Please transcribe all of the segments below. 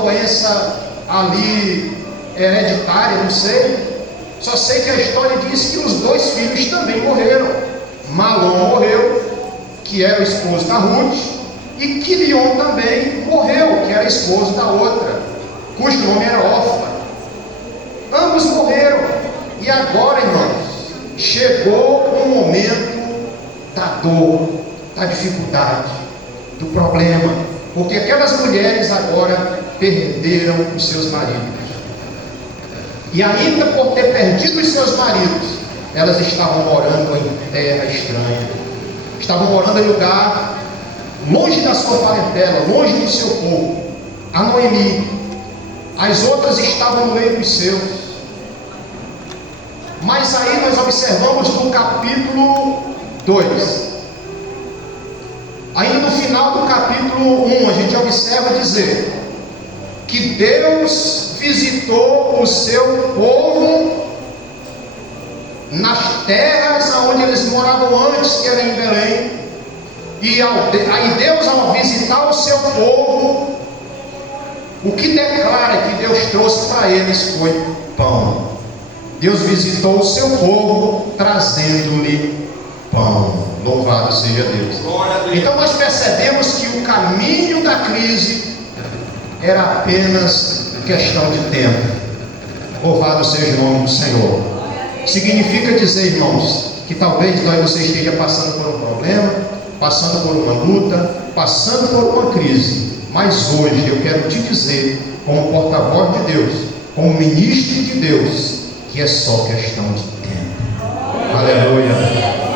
doença ali hereditária, não sei. Só sei que a história diz que os 2 filhos também morreram. Malom morreu, que era o esposo da Ruth, e Quilion também morreu, que era esposo da outra, cujo nome era Orfa. Ambos morreram. E agora, irmãos, chegou o momento da dor, da dificuldade, do problema, porque aquelas mulheres agora perderam os seus maridos. E ainda por ter perdido os seus maridos, elas estavam morando em terra estranha, estavam morando em lugar longe da sua parentela, longe do seu povo. A Noemi, as outras estavam no meio dos seus. Mas aí nós observamos no capítulo 2, ainda no final do capítulo 1, a gente observa dizer que Deus visitou o seu povo nas terras onde eles moravam antes, que era em Belém. E aí Deus, ao visitar o seu povo, o que declara que Deus trouxe para eles foi pão. Deus visitou o seu povo trazendo-lhe pão. Louvado seja Deus. Então nós percebemos que o caminho da crise era apenas questão de tempo. Louvado seja o nome do Senhor. Significa dizer, irmãos, que talvez você esteja passando por um problema, passando por uma luta, passando por uma crise, mas hoje eu quero te dizer, como porta-voz de Deus, como ministro de Deus, que é só questão de tempo. Aleluia.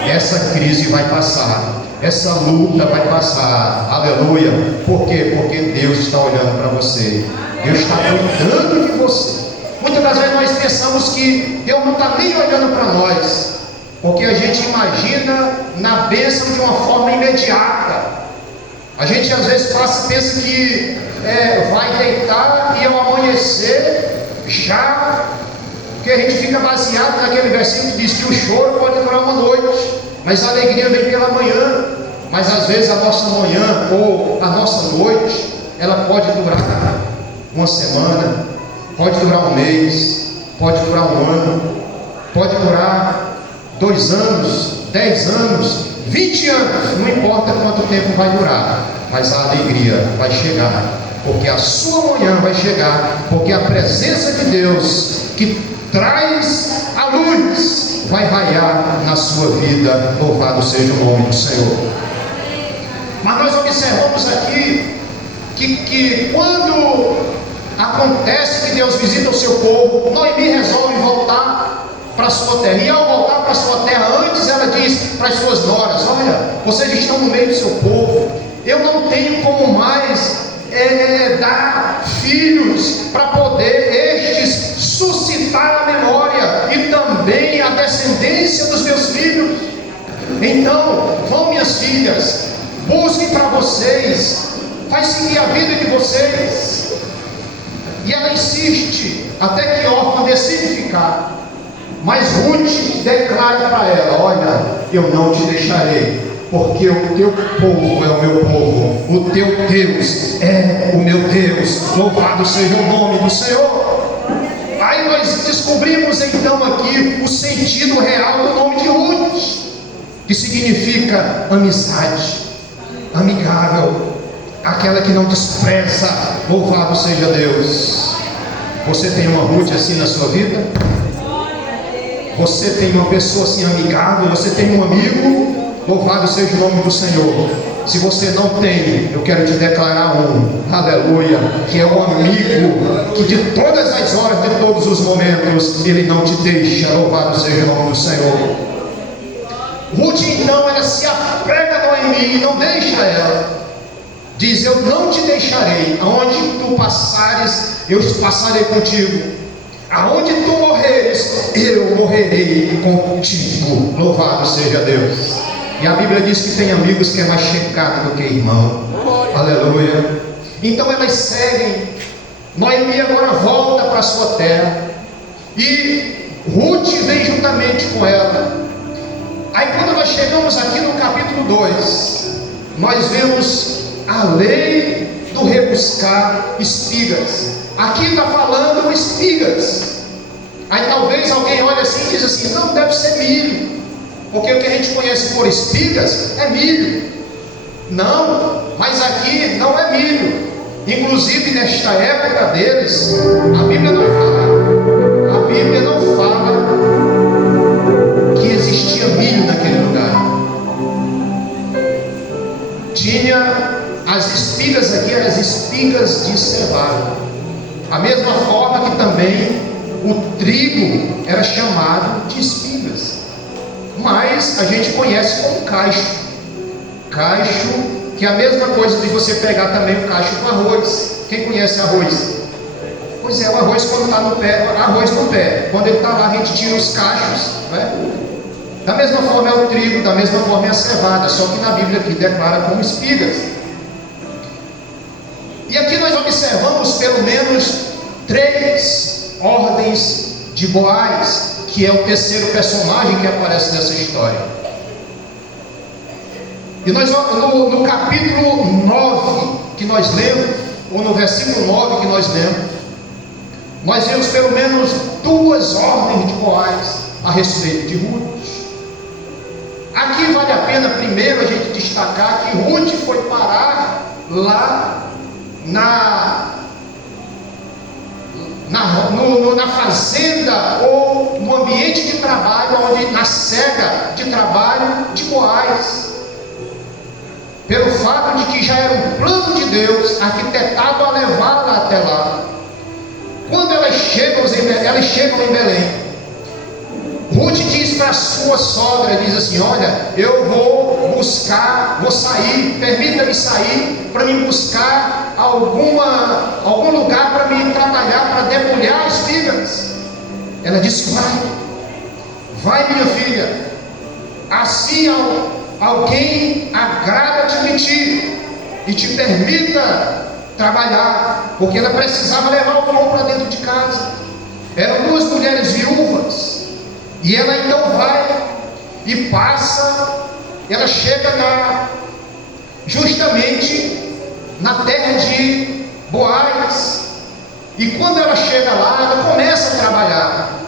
Essa crise vai passar, essa luta vai passar. Aleluia. Por quê? Porque Deus está olhando para você, Deus está cuidando de você. Muitas das vezes nós pensamos que Deus não está nem olhando para nós, porque a gente imagina na bênção de uma forma imediata. A gente às vezes pensa que vai deitar e ao amanhecer já, porque a gente fica baseado naquele versículo que diz que o choro pode durar uma noite, mas a alegria vem pela manhã. Mas às vezes a nossa manhã ou a nossa noite, ela pode durar uma semana, pode durar um mês, pode durar um ano, pode durar 2 anos, 10 anos, 20 anos, não importa quanto tempo vai durar, mas a alegria vai chegar, porque a sua manhã vai chegar, porque a presença de Deus que traz a luz vai raiar na sua vida. Louvado seja o nome do Senhor. Mas nós observamos aqui que quando acontece que Deus visita o seu povo, Noemi resolve voltar para a sua terra. E ao voltar para a sua terra, antes ela diz para as suas noras: olha, vocês estão no meio do seu povo, eu não tenho como mais dar filhos para poder estes suscitar a memória e também a descendência dos meus filhos. Então vão, minhas filhas, busquem para vocês, vai seguir a vida de vocês. E ela insiste até que Orfa decide ficar, mas Ruth declara para ela: olha, eu não te deixarei, porque o teu povo é o meu povo, o teu Deus é o meu Deus. Louvado seja o nome do Senhor. Aí nós descobrimos então aqui o sentido real do nome de Ruth, que significa amizade, amigável, aquela que não despreza. Louvado seja Deus. Você tem uma Ruth assim na sua vida? Você tem uma pessoa assim amigável? Você tem um amigo? Louvado seja o nome do Senhor. Se você não tem, eu quero te declarar aleluia, que é um amigo que de todas as horas, de todos os momentos, ele não te deixa. Louvado seja o nome do Senhor. Ruth então, ela se apega a Noemi e não deixa ela. Diz: eu não te deixarei, aonde tu passares, eu passarei contigo, aonde tu morreres, eu morrerei contigo. Louvado seja Deus. E a Bíblia diz que tem amigos que é mais chegado do que irmão. Aleluia. Então elas seguem. Noemi agora volta para a sua terra, e Ruth vem juntamente com ela. Aí quando nós chegamos aqui no capítulo 2, nós vemos a lei do do rebuscar espigas. Aqui está falando espigas. Aí talvez alguém olhe assim e diz assim: não, deve ser milho, porque o que a gente conhece por espigas é milho. Não, mas aqui não é milho. Inclusive nesta época deles, a Bíblia não fala que existia milho naquele lugar. Tinha as espigas aqui, eram as espigas de cevada. A mesma forma que também o trigo era chamado de espigas, mas a gente conhece como cacho. Cacho, que é a mesma coisa de você pegar também o cacho do arroz. Quem conhece arroz? Pois é, o arroz quando está no pé, arroz no pé. Quando ele está lá, a gente tira os cachos, né? Da mesma forma é o trigo, da mesma forma é a cevada, só que na Bíblia aqui declara como espigas. E aqui nós observamos pelo menos 3 ordens de Boaz, que é o terceiro personagem que aparece nessa história. E nós, no capítulo 9 que nós lemos, ou no versículo 9 que nós lemos, nós vemos pelo menos 2 ordens de Boaz a respeito de Ruth. Aqui vale a pena primeiro a gente destacar que Ruth foi parar lá na fazenda ou no ambiente de trabalho, na cega de trabalho de Boaz. Pelo fato de que já era um plano de Deus arquitetado a levá-la até lá. Quando elas chegam em Belém, Ruth diz para a sua sogra, diz assim: olha, eu vou sair, permita-me sair para me buscar algum lugar para me trabalhar, para debulhar espigas. Ela disse: vai minha filha, assim alguém agrada-te de ti e te permita trabalhar, porque ela precisava levar o pão para dentro de casa. Eram 2 mulheres viúvas, e ela então vai e passa. Ela chega justamente na terra de Boaz, e quando ela chega lá, ela começa a trabalhar,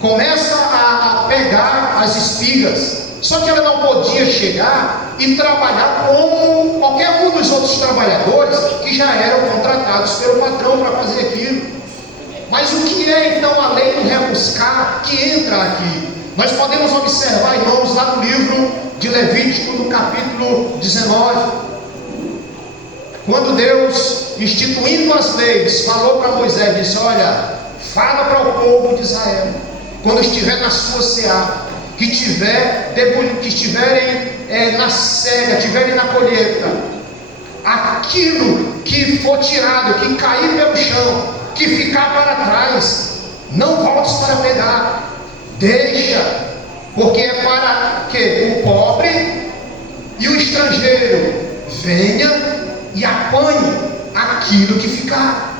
começa a pegar as espigas. Só que ela não podia chegar e trabalhar como qualquer um dos outros trabalhadores que já eram contratados pelo patrão para fazer aquilo. Mas o que é então a lei do rebuscar que entra aqui? Nós podemos observar, irmãos, lá no livro de Levítico, no capítulo 19, quando Deus, instituindo as leis, falou para Moisés, disse: olha, fala para o povo de Israel, quando estiver na sua seara, que estiverem na cega, estiverem na colheita, aquilo que for tirado, que cair pelo chão, que ficar para trás, não voltes para pegar, deixa, porque é para que o pobre e o estrangeiro venha e apanhe aquilo que ficar.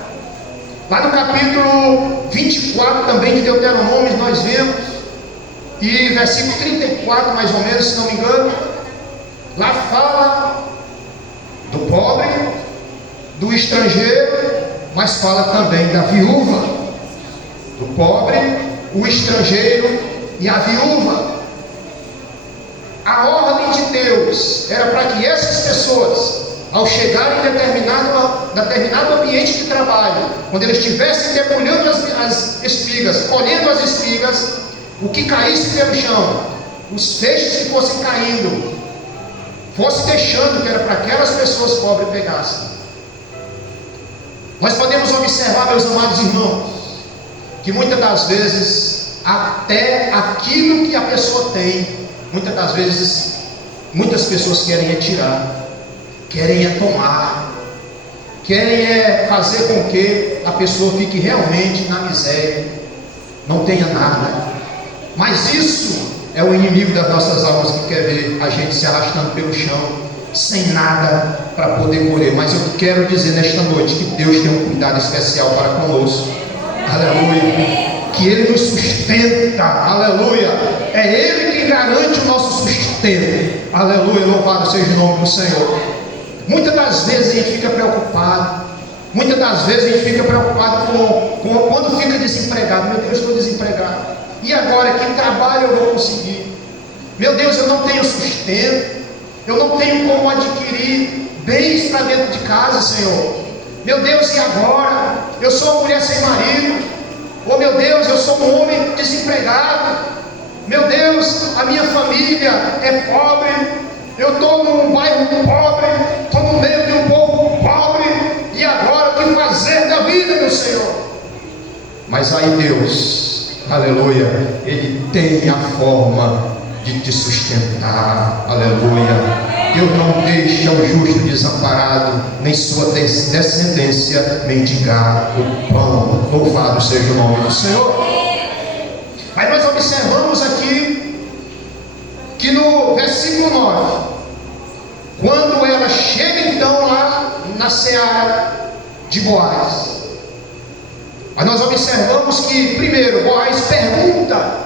Lá no capítulo 24 também de Deuteronômio nós vemos, e versículo 34 mais ou menos, se não me engano, lá fala do pobre, do estrangeiro, mas fala também da viúva. Do pobre, o estrangeiro e a viúva. A ordem de Deus era para que essas pessoas, ao chegarem em determinado ambiente de trabalho, quando eles estivessem debulhando as espigas, colhendo as espigas, o que caísse pelo chão, os feixes que fossem caindo, fosse deixando, que era para aquelas pessoas pobres pegassem. Nós podemos observar, meus amados irmãos, que muitas das vezes, até aquilo que a pessoa tem, muitas das vezes, muitas pessoas querem tirar, querem tomar, querem fazer com que a pessoa fique realmente na miséria, não tenha nada. Mas isso é o inimigo das nossas almas, que quer ver a gente se arrastando pelo chão, sem nada para poder colher. Mas eu quero dizer nesta noite que Deus tem um cuidado especial para conosco. Aleluia. Que Ele nos sustenta. Aleluia. É Ele que garante o nosso sustento. Aleluia. Louvado seja o nome do Senhor. Muitas das vezes a gente fica preocupado. Muitas das vezes a gente fica preocupado com quando fica desempregado. Meu Deus, eu estou desempregado. E agora, que trabalho eu vou conseguir? Meu Deus, eu não tenho sustento. Eu não tenho como adquirir bens para dentro de casa, Senhor. Meu Deus, e agora? Eu sou uma mulher sem marido. Oh meu Deus, eu sou um homem desempregado. Meu Deus, a minha família é pobre. Eu estou num bairro pobre, estou no meio de um povo pobre. E agora, o que fazer da vida, meu Senhor? Mas aí Deus, aleluia, Ele tem a forma de te sustentar, aleluia. Deus não deixa o justo desamparado, nem sua descendência mendigar o pão. Louvado seja o nome do Senhor. Aí nós observamos aqui que no versículo 9, quando ela chega então lá na seara de Boaz, aí nós observamos que primeiro Boaz pergunta.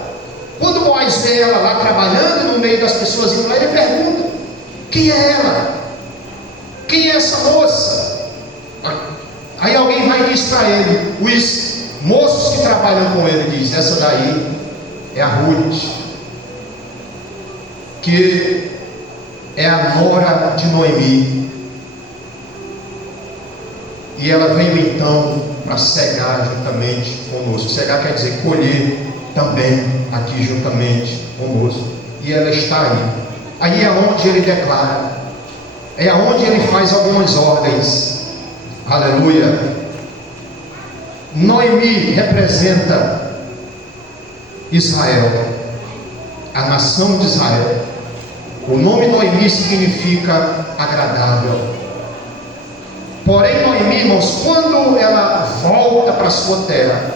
Quando Boaz vê ela lá trabalhando no meio das pessoas indo lá, ele pergunta: quem é ela? Quem é essa moça? Aí alguém vai e diz para ele, os moços que trabalham com ele, diz: essa daí é a Ruth, que é a nora de Noemi, e ela veio então para cegar juntamente conosco. Cegar quer dizer colher também aqui juntamente conosco, e ela está aí. Aí é onde ele declara, é onde ele faz algumas ordens, aleluia. Noemi representa Israel, a nação de Israel. O nome Noemi significa agradável. Porém, Noemi, irmãos, quando ela volta para a sua terra,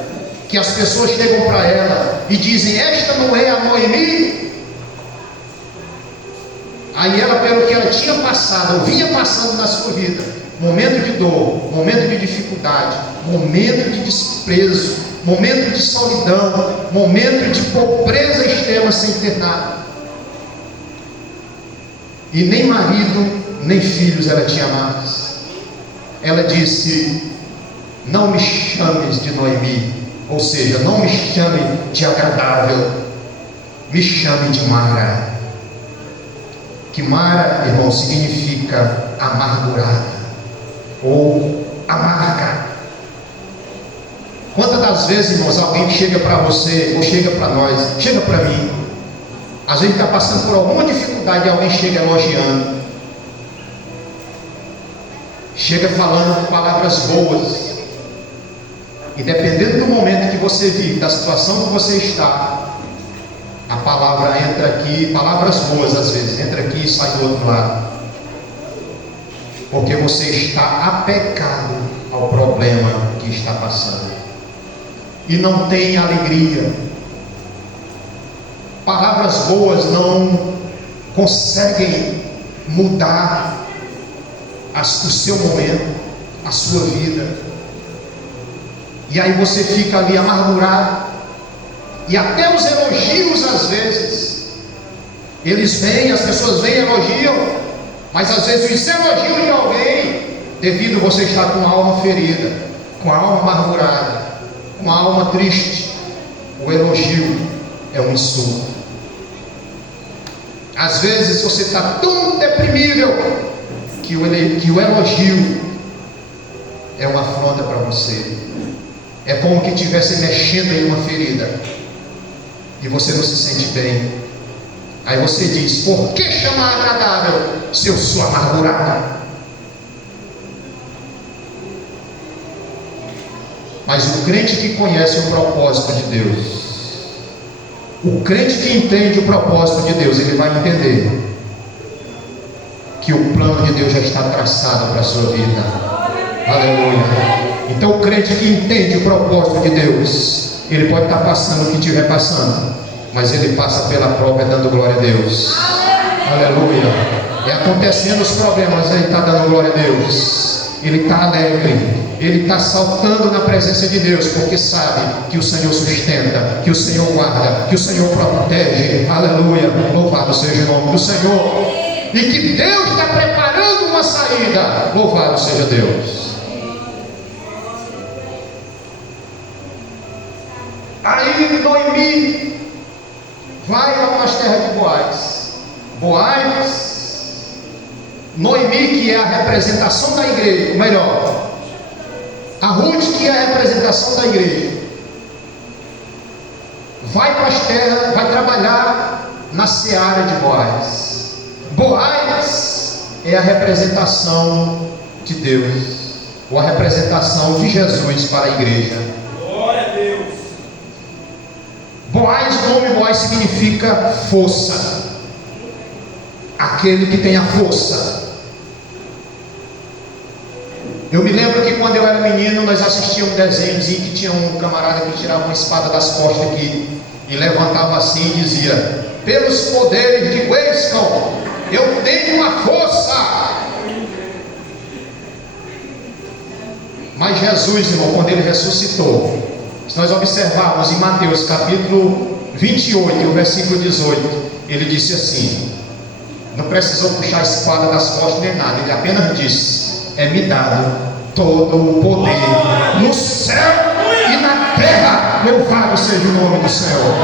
que as pessoas chegam para ela e dizem: esta não é a Noemi? Aí ela, pelo que ela tinha passado, ou vinha passando na sua vida, momento de dor, momento de dificuldade, momento de desprezo, momento de solidão, momento de pobreza extrema sem ter nada, e nem marido, nem filhos ela tinha mais. Ela disse: não me chames de Noemi, ou seja, não me chame de agradável, me chame de Mara. Que Mara, irmão, significa amargurada ou amarga. Quantas das vezes, irmãos, alguém chega para você, ou chega para nós, chega para mim, às vezes está passando por alguma dificuldade e alguém chega elogiando, chega falando palavras boas, e dependendo do momento que você vive, da situação que você está, a palavra entra aqui, palavras boas às vezes, entra aqui e sai do outro lado, porque você está apegado ao problema que está passando, e não tem alegria. Palavras boas não conseguem mudar o seu momento, a sua vida, e aí você fica ali amargurado. E até os elogios, às vezes, eles vêm, as pessoas vêm e elogiam, mas às vezes os elogios de alguém, devido a você estar com a alma ferida, com a alma amargurada, com a alma triste, o elogio é um insulto. Às vezes você está tão deprimível que o elogio é uma afronta para você. É como que estivesse mexendo em uma ferida e você não se sente bem. Aí você diz: por que chamar agradável se eu sou amargurado? Mas o crente que conhece o propósito de Deus, o crente que entende o propósito de Deus, ele vai entender que o plano de Deus já está traçado para a sua vida. Aleluia. Então o crente que entende o propósito de Deus, ele pode estar passando o que estiver passando, mas ele passa pela prova dando glória a Deus. Aleluia. E acontecendo os problemas, ele está dando glória a Deus. Ele está alegre, ele está saltando na presença de Deus, porque sabe que o Senhor sustenta, que o Senhor guarda, que o Senhor protege. Aleluia. Louvado seja o nome do Senhor. E que Deus está preparando uma saída. Louvado seja Deus. Aí Noemi vai para as terras de Boaz, Noemi, que é a representação da igreja, melhor, a Ruth, que é a representação da igreja, vai para as terras, vai trabalhar na seara de Boaz. Boaz é a representação de Deus, ou a representação de Jesus para a igreja. Glória a Deus. Boaz, o nome Boaz significa força, aquele que tem a força. Eu me lembro que quando eu era menino, nós assistíamos um desenhozinho que tinha um camarada que tirava uma espada das costas aqui e levantava assim e dizia: pelos poderes de Grayskull, eu tenho uma força. Mas Jesus, irmão, quando ele ressuscitou, se nós observarmos em Mateus capítulo 28, o versículo 18, ele disse assim: não precisou puxar a espada das costas nem nada, ele apenas disse: é-me dado todo o poder no céu e na terra, louvado seja o nome do Senhor.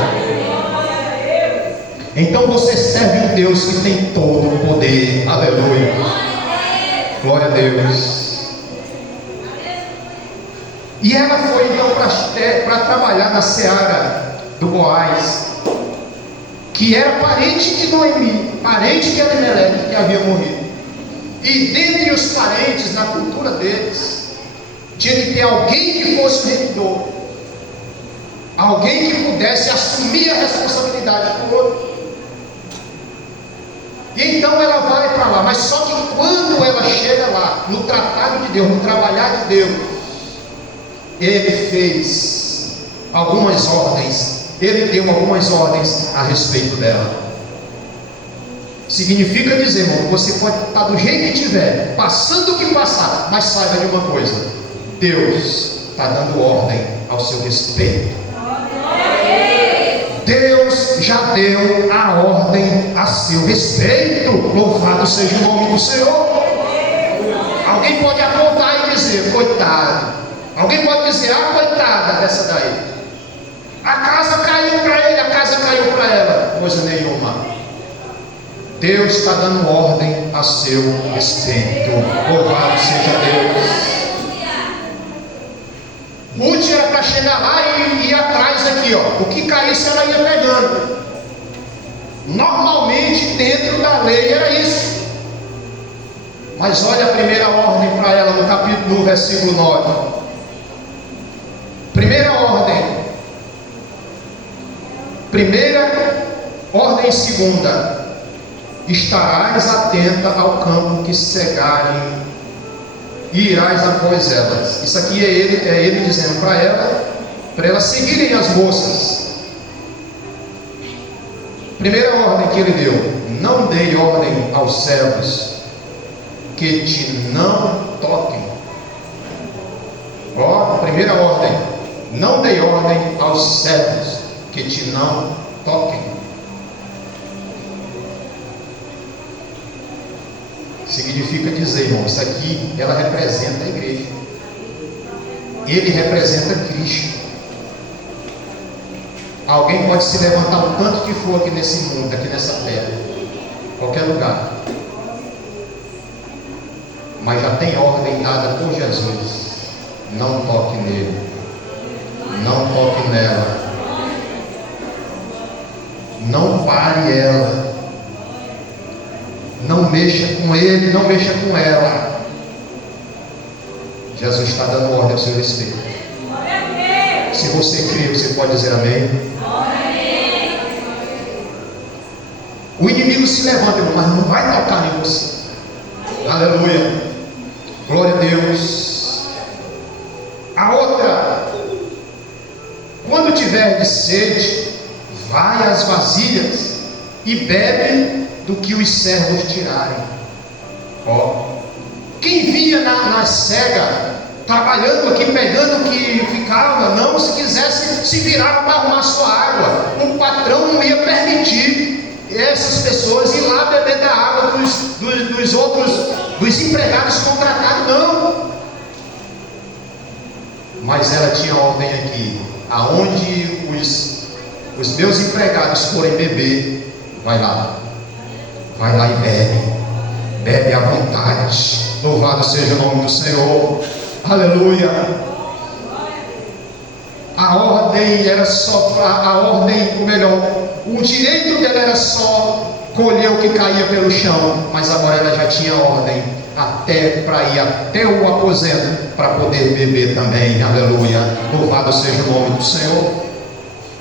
Então você serve um Deus que tem todo o poder, aleluia, glória a Deus. E ela foi então para trabalhar na seara do Boaz, que era parente de Noemi, parente de Elimelec, que havia morrido. E dentre os parentes, na cultura deles, tinha que ter alguém que fosse o remidor, alguém que pudesse assumir a responsabilidade do outro. E então ela vai para lá, mas só que quando ela chega lá, no tratado de Deus, no trabalhar de Deus, ele fez algumas ordens, ele deu algumas ordens a respeito dela. Significa dizer, irmão, que você pode estar do jeito que tiver, passando o que passar, mas saiba de uma coisa: Deus está dando ordem ao seu respeito. Deus já deu a ordem a seu respeito. Louvado seja o nome do Senhor. Alguém pode apontar e dizer: coitado. Alguém pode dizer: ah, coitada dessa daí, a casa caiu para ele, a casa caiu para ela. Coisa nenhuma. Deus está dando ordem a seu respeito. Louvado seja Deus. Ruth era para chegar lá e ir atrás aqui, ó. O que caísse ela ia pegando. Normalmente dentro da lei era isso. Mas olha a primeira ordem para ela no capítulo, no versículo 9. Primeira ordem segunda: estarás atenta ao campo que cegarem e irás após elas. Isso aqui é ele dizendo para elas seguirem as moças. Primeira ordem que ele deu: não dei ordem aos servos que te não toquem. Ó, primeira ordem: não dei ordem aos servos que te não toquem. Significa dizer, irmão, isso aqui ela representa a igreja. Ele representa Cristo. Alguém pode se levantar o tanto que for aqui nesse mundo, aqui nessa terra, qualquer lugar, mas já tem ordem dada por Jesus: não toque nele, não toque nela, não pare ela, não mexa com ele, não mexa com ela. Jesus está dando ordem ao seu respeito. Se você crê, você pode dizer amém. O inimigo se levanta, irmão, mas não vai tocar em você. Aleluia, glória a Deus. A outra: quando tiver de sede, vai às vasilhas e bebe do que os servos tirarem. Ó, quem vinha na cega, trabalhando aqui, pegando o que ficava, não, se quisesse, se virava para arrumar sua água. O patrão não ia permitir essas pessoas ir lá beber da água dos outros dos empregados contratados, não. Mas ela tinha ordem aqui: aonde os meus empregados forem beber, vai lá e bebe à vontade. Louvado seja o nome do Senhor, aleluia. A ordem era só, o direito dela era só colher o que caía pelo chão, mas agora ela já tinha ordem até para ir até o aposento para poder beber também, aleluia. Louvado seja o nome do Senhor.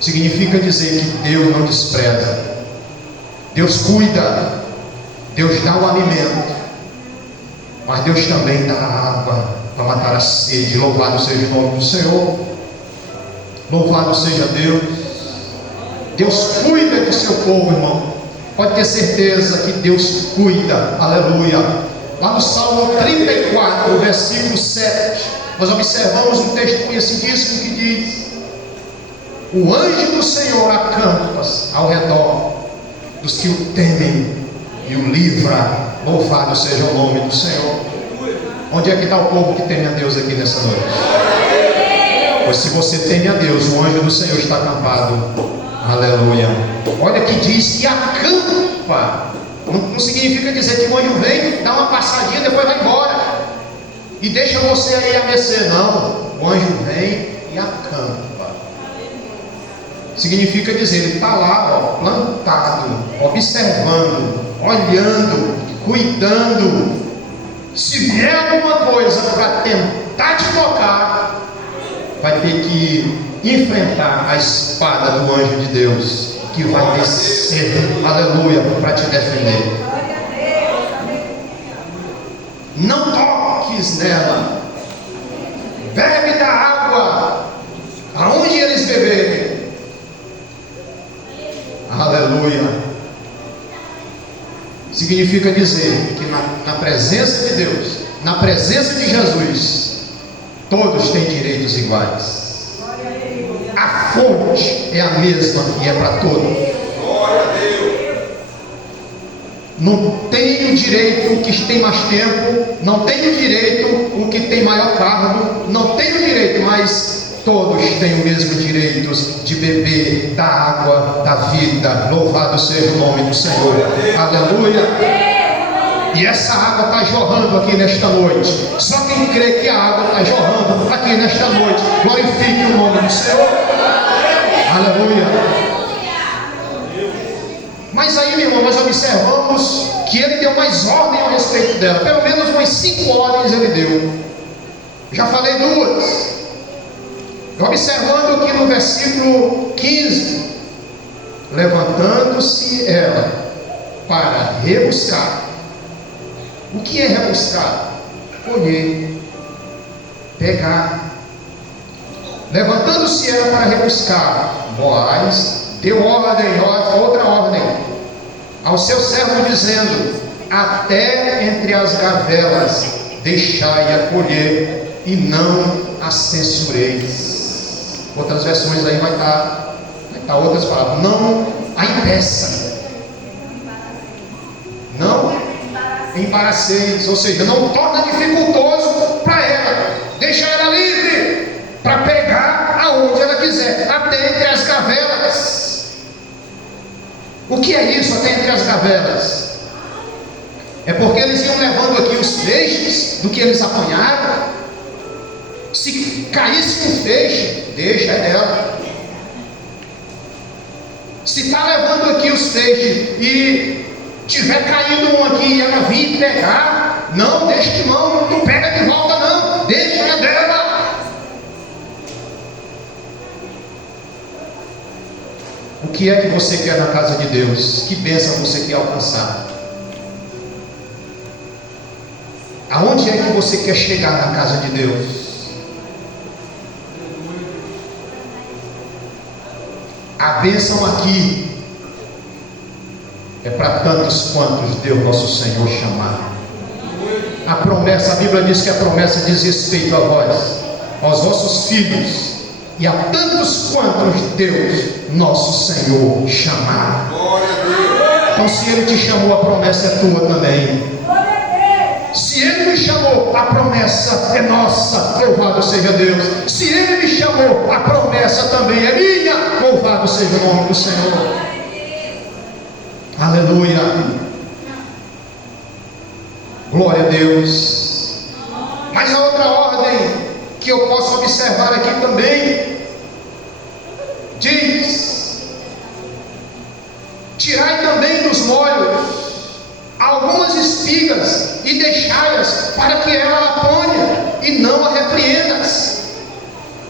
Significa dizer que Deus não despreza, Deus cuida, Deus dá o alimento, mas Deus também dá água para matar a sede. Louvado seja o nome do Senhor, louvado seja Deus. Deus cuida do seu povo, irmão. Pode ter certeza que Deus cuida, aleluia. Lá no Salmo 34, versículo 7, nós observamos um texto conhecidíssimo que diz: o anjo do Senhor acampa-se ao redor dos que o temem e o livra. Louvado seja o nome do Senhor. Onde é que está o povo que teme a Deus aqui nessa noite? Pois se você teme a Deus, o anjo do Senhor está acampado, aleluia. Olha que diz que acampa. Não significa dizer que o anjo vem, dá uma passadinha, depois vai embora e deixa você aí a mercê. Não, o anjo vem e acampa. Significa dizer, ele está lá, plantado, observando, olhando, cuidando. Se vier alguma coisa para tentar te tocar, vai ter que enfrentar a espada do anjo de Deus, que vai descer, aleluia, para te defender. Não toques nela. Bebe da água aonde eles beberem. Aleluia. Significa dizer que na presença de Deus, na presença de Jesus, todos têm direitos iguais. A fonte é a mesma e é para todos. Não tem o direito o que tem mais tempo, não tem o direito o que tem maior cargo, não tem o direito, mas todos têm o mesmo direito de beber da água da vida. Louvado seja o nome do Senhor, aleluia. E essa água está jorrando aqui nesta noite. Só quem crê que a água está jorrando aqui nesta noite, glorifique o nome do Senhor, aleluia. Mas aí, meu irmão, nós observamos que ele deu mais ordem a respeito dela. Pelo menos umas 5 ordens ele deu. Já falei 2. Observando aqui no versículo 15: levantando-se ela para rebuscar. O que é rebuscar? Colher, pegar. Levantando-se ela para rebuscar, Boaz deu ordem, outra ordem, ao seu servo, dizendo: até entre as gavelas deixai-a colher, e não a censureis. Outras versões aí vai estar outras palavras. Não a impeça, não embaraceis, ou seja, não torna dificultoso para ela, deixa ela livre para pegar aonde ela quiser, até entre as gavelas. O que é isso, até entre as gavelas? É porque eles iam levando aqui os feixes do que eles apanharam. Se caísse um feixe, deixa, é dela. Se está levando aqui os feixes e tiver caído um aqui e ela vir pegar, não, deixa de mão, não pega de volta não, deixa, é dela. O que é que você quer na casa de Deus? Que bênção você quer alcançar? Aonde é que você quer chegar na casa de Deus? A bênção aqui é para tantos quantos Deus nosso Senhor chamar. A promessa, a Bíblia diz que a promessa diz respeito a vós, aos vossos filhos, e a tantos quantos Deus nosso Senhor chamar. Então, se Ele te chamou, a promessa é tua também. Se promessa é nossa, louvado seja Deus. Se Ele me chamou, a promessa também é minha, louvado seja o nome do Senhor. Aleluia. Glória a Deus. Mas a outra ordem que eu posso observar aqui também diz: tirai também dos molhos algumas espigas e deixai-as, para que ela a ponha e não a repreendas.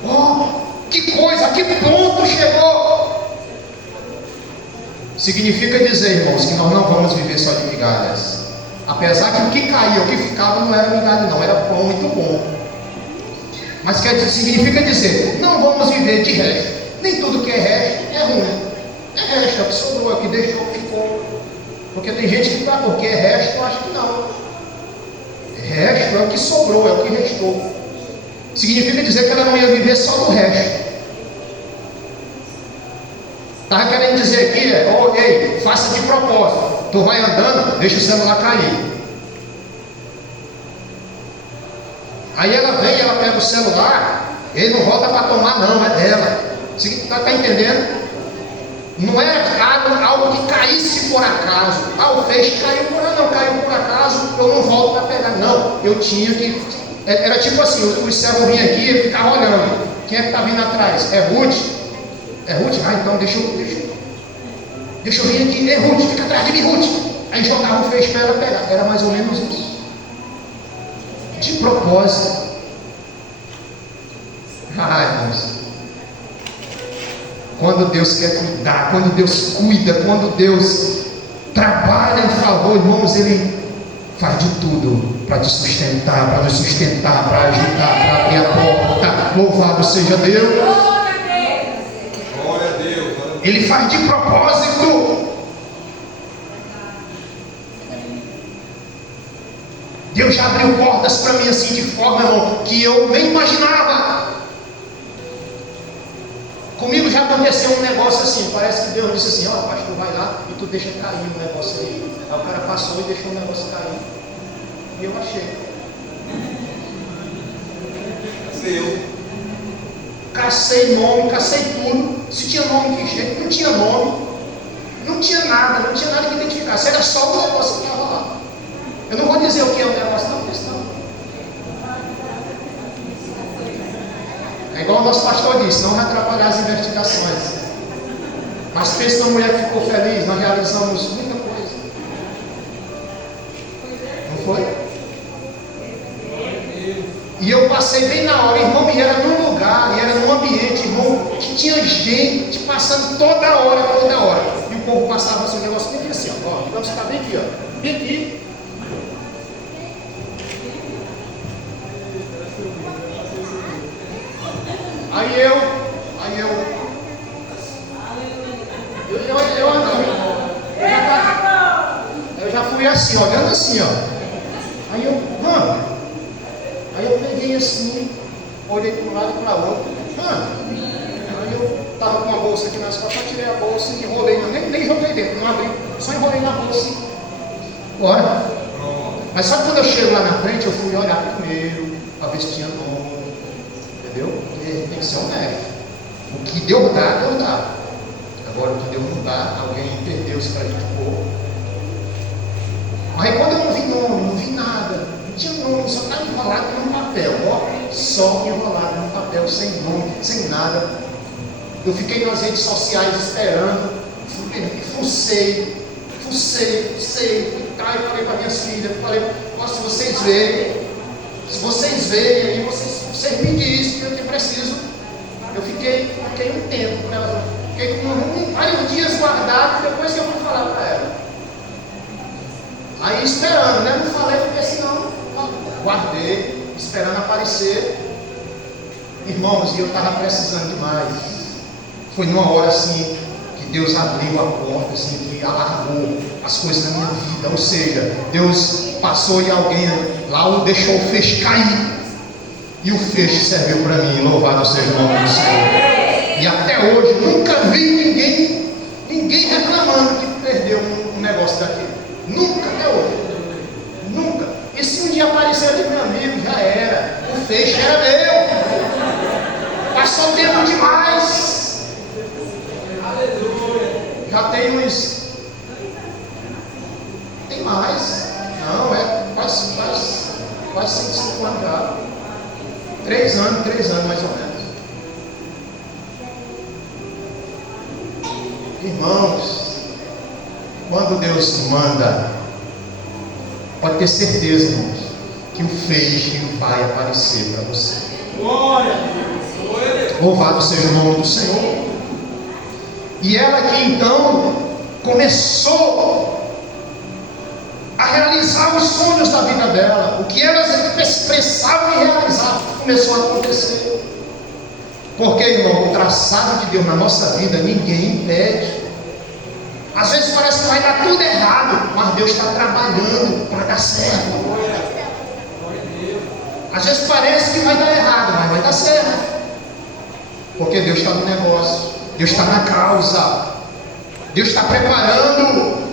Oh, que coisa, a que ponto chegou! Significa dizer, irmãos, que nós não vamos viver só de migalhas. Apesar que o que caía, o que ficava não era migalha, não, era pão muito bom. Mas significa dizer, não vamos viver de resto. Nem tudo que é resto é ruim. É resto, é o que sobrou, é o que deixou, ficou. Porque tem gente que porque é resto, eu acho que não. Resto é o que sobrou, é o que restou. Significa dizer que ela não ia viver só do resto. Estava querendo dizer aqui, ei, faça de propósito. Tu vai andando, deixa o celular cair. Aí ela vem, ela pega o celular, ele não volta para tomar não, é dela. Está entendendo? Não é algo que caísse por acaso. O peixe caiu por acaso, eu não volto para pegar. Não, eu tinha que. Era tipo assim, o servo vinha aqui e ele ficava olhando. Quem é que está vindo atrás? É Ruth? É Ruth? Então deixa eu vir aqui. Ruth, fica atrás de mim, Ruth. Aí jogava o peixe para ela pegar. Era mais ou menos isso. De propósito. Irmãos. Quando Deus quer cuidar, quando Deus cuida, quando Deus trabalha em favor, irmãos, Ele faz de tudo para te sustentar, para nos sustentar, para ajudar, para abrir a porta. Louvado seja Deus. Glória a Deus. Ele faz de propósito. Deus já abriu portas para mim assim de forma, irmão, que eu nem imaginava. Comigo já aconteceu um negócio assim, parece que Deus disse assim, pastor, vai lá e tu deixa cair o negócio aí. Aí o cara passou e deixou o negócio cair. E eu achei. Seu. Cacei nome, cacei tudo. Se tinha nome que jeito, não tinha nome. Não tinha nada que identificasse. Era só o negócio que estava lá. Eu não vou dizer o que é o negócio, não, questão. É igual o nosso pastor disse, não vai atrapalhar as investigações. Mas pensa na mulher que ficou feliz, nós realizamos muita coisa. Não foi? E eu passei bem na hora, irmão, e era num lugar, e era num ambiente, irmão, que tinha gente passando toda hora. E o povo passava assim, o negócio bem aqui assim, ó, digamos que está bem aqui, ó. Bem aqui. Aí eu já fui assim, olhando assim, ó. Aí eu peguei assim, olhei para um lado e para o outro. Aí eu estava com uma bolsa aqui nas costas, tirei a bolsa e enrolei, nem joguei dentro, não abri, só enrolei na bolsa. Bora. Mas só quando eu chego lá na frente, eu fui olhar primeiro, para ver se tinha nome. Entendeu? Porque tem que ser honesto. O que Deus dá, Deus dá. Agora o que Deus não dá, alguém perdeu-se para a gente pôr. Mas quando eu não vi nome, não vi nada, não tinha nome, só estava enrolado num papel, só enrolado num papel, sem nome, sem nada. Eu fiquei nas redes sociais esperando, fucei, e falei para minhas filhas, se vocês verem aí, vocês me dizem que eu preciso. Eu fiquei um tempo com ela, fiquei com vários dias guardado, depois que eu fui falar para ela. Aí esperando, né? Não falei porque senão guardei, esperando aparecer. Irmãos, e eu estava precisando demais. Foi numa hora assim que Deus abriu a porta, assim, que alargou as coisas da minha vida. Ou seja, Deus passou e alguém lá deixou o feixe cair. E o feixe serviu para mim. Louvado seja o nome do Senhor. E até hoje nunca vi ninguém reclamando que perdeu um negócio daquele. Nunca, até hoje. Nunca. E se um dia aparecer ali, meu amigo, já era. O feixe era meu. Passou tempo demais. Já tem uns. Tem mais. Não, é quase 5 anos já. 3 anos mais ou menos. Irmãos, quando Deus manda, pode ter certeza, irmãos, que o feixe vai aparecer para você. Glória a Deus. Louvado seja o nome do Senhor. E ela aqui então começou a realizar os sonhos da vida dela. O que elas expressavam e realizavam começou a acontecer. Porque, irmão, o traçado de Deus na nossa vida ninguém impede. Às vezes parece que vai dar tudo errado, mas Deus está trabalhando para dar certo. Às vezes parece que vai dar errado, mas vai dar certo. Porque Deus está no negócio, Deus está na causa, Deus está preparando.